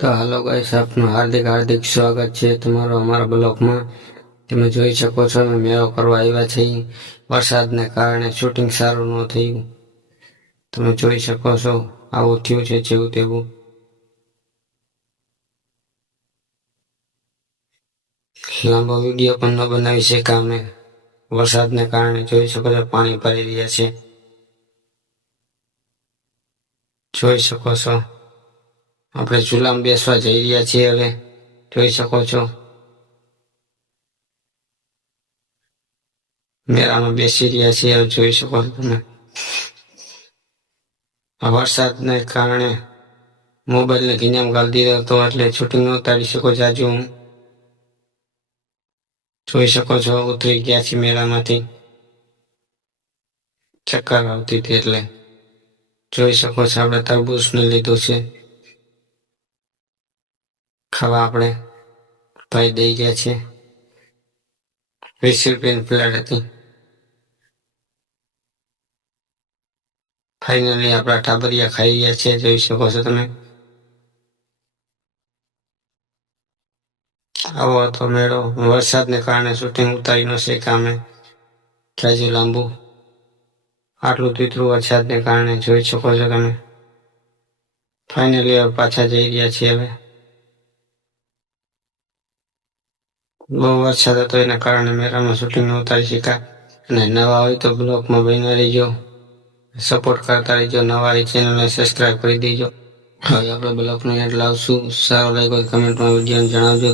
તો હાલો ગાઈસ, આપનું હાર્દિક હાર્દિક સ્વાગત છે તમારો અમારા બ્લોગમાં. તમે જોઈ શકો છો અમે મેળો કરવા આવ્યા છીએ. વરસાદને કારણે શૂટિંગ સારું ન થયું. તમે જોઈ શકો છો આવું થયું છે જેવું તેવું. લાંબો વિડીયો પણ ન બનાવી શક્યા અમે. વરસાદને કારણે જોઈ શકો છો પાણી ભરી રહ્યા છે. જોઈ શકો છો આપણે ઝૂલામાં બેસવા જઈ રહ્યા છીએ હવે. જોઈ શકો છો મેળામાં બેસી રહ્યા છીએ હવે. જોઈ શકો છો તમે. આ વરસાદને કારણે મોબાઈલને ગિન્યામ ગાળી દીધો હતો એટલે શૂટિંગ ન ઉતારી શકો જાજુ. હું જોઈ શકો છો ઉતરી ગયા છીએ મેળામાંથી. ચક્કર આવતી હતી એટલે જોઈ શકો છો આપણે તરબૂચને લીધું છે ખાવા. આપણે ભાઈ દઈ ગયા છે. 20 રૂપિયાની પ્લેટ હતી. ફાઇનલી આપણા ટાબરિયા ખાઈ ગયા છે. જોઈ શકો છો તમે. આવો હતો મેળો. વરસાદને કારણે શૂટિંગ ઉતારી ન શક્યા અમે જાજુ લાંબુ. આટલું તીતરું વરસાદને કારણે જોઈ શકો છો તમે. ફાઇનલી હવે પાછા જઈ રહ્યા છીએ હવે. બહુ વરસાદ હતો એના કારણે મેળામાં શૂટિંગ ન ઉતારી શક્યા. અને નવા હોય તો બ્લોગમાં બન્યા રહીજો, સપોર્ટ કરતા રહીજો. નવા એ ચેનલને સબસ્ક્રાઈબ કરી દેજો. હવે આપણે બ્લોગનો એડ લાવશું. સારો લાગ્યો કમેન્ટમાં વિડીયોને જણાવજો.